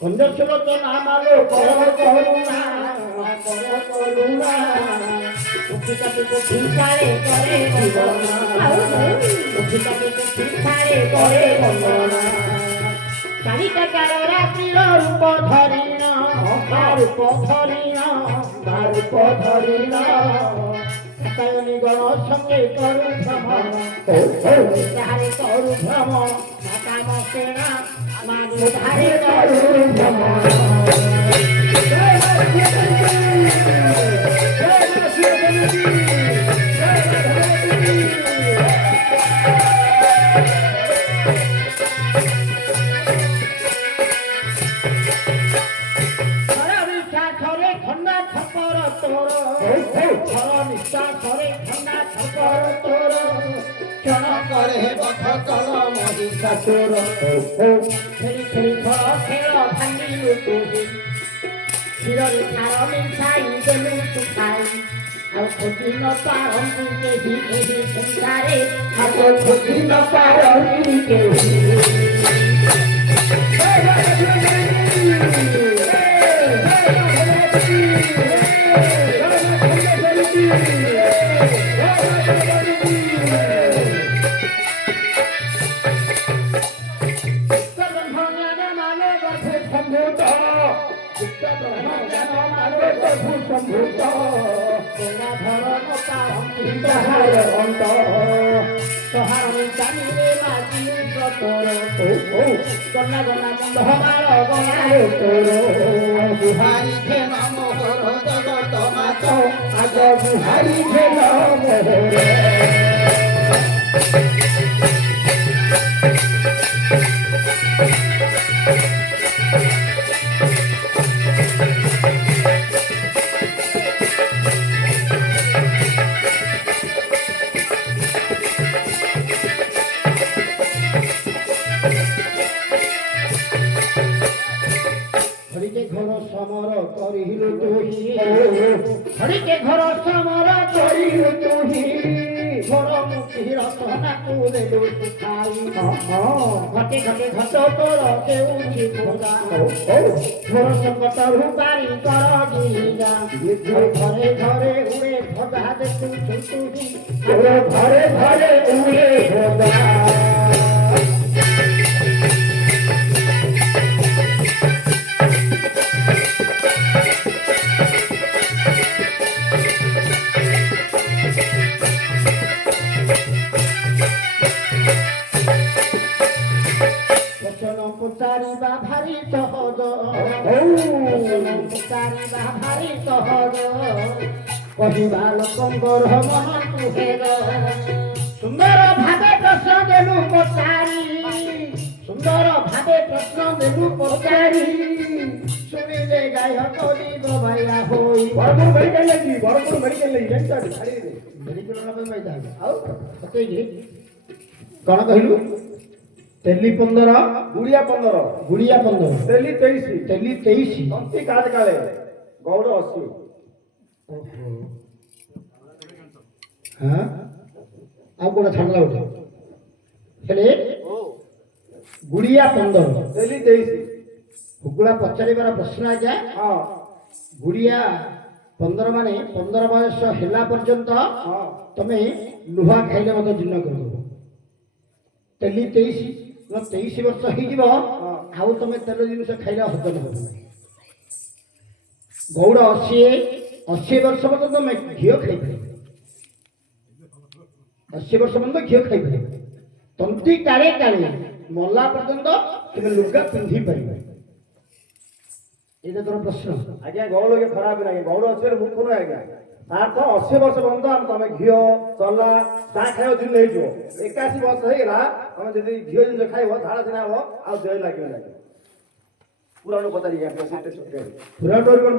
কঞ্জসলোচনা মালো কর করুণা উঠিতাকে পুঠি ছাড়ে করে বন্দনা উঠিতাকে পুঠি ছাড়ে করে বন্দনা চারিটা কার রাত্রির রূপ ধরিণ রূপ ধরিণ রূপ ধরিণ সায়নী গণ সঙ্গে করু ভ্রমণ ধারে করু ভ্রমণ মাতা মসেনা মানু ধারে করু ভ্রমণ হরিকে ঘর সমর করিল তুহি ঘর মুখি রতনা কুদেলু খাই ঘটে ঘটে ঘট তোর কেউছি খোদা ঘর সংকট রূপারি কর গিরা ঘরে ঘরে উড়ে ভগা দেখু তুহি ঘরে ঘরে উড়ে ভগা ভারি সহজ ভারি সহজ কহিবা ଲୋକଙ୍କର ମନ କୁହେର ସୁନ୍ଦର ଭାବେ ପ୍ରଶ୍ନ ଦେଲୁ ପଚାରି ସୁନ୍ଦର ଭାବେ ପ୍ରଶ୍ନ ଦେଲୁ ପଚାରି ଶୁଣିଲେ ଗାୟ କରିବ ଭାଇଆ ହୋଇ ବରପୁର ମେଡିକାଲ ଲାଗି ବରପୁର ମେଡିକାଲ ଲାଗି ଜାଣିଛ ମେଡିକାଲ ଆଉ କଣ କହିଲୁ तेली 15 गुड़िया 15 तेली 23 अंति काज काले गौड़ 80 हां आ कोना छाडला उठे हेले गुड़िया 15 तेली 23 हुगुला पचारिबार प्रश्न आ जाए हां गुड़िया 15 माने 15 बयस हेला पर्यंत हां तमे लुहा खाइले मत जिन्न करबो तेली 23 23 वर्ष हो आउ तुम तेल जिन खाइला हजम हो गौड़ 80 वर्ष मत तुम घी खाई 80 वर्ष मत घी खाई तंती काले काले मल्ला पर्यंत तुम लुगा पिंधि पार ये तोर प्रश्न आज्ञा गौड़ के खराब नहीं गौड़ अच्छे मूर्ख नुह आज्ञा तार तो 80 वर्ष पर्यंत तुम घी चला ता खाइ दिन नहीं जो 81 वर्ष हो गला हम जदी घी जिन खाइब झाड़ा सिना हो आ जय लागियो पुरानो पता नहीं पुरानो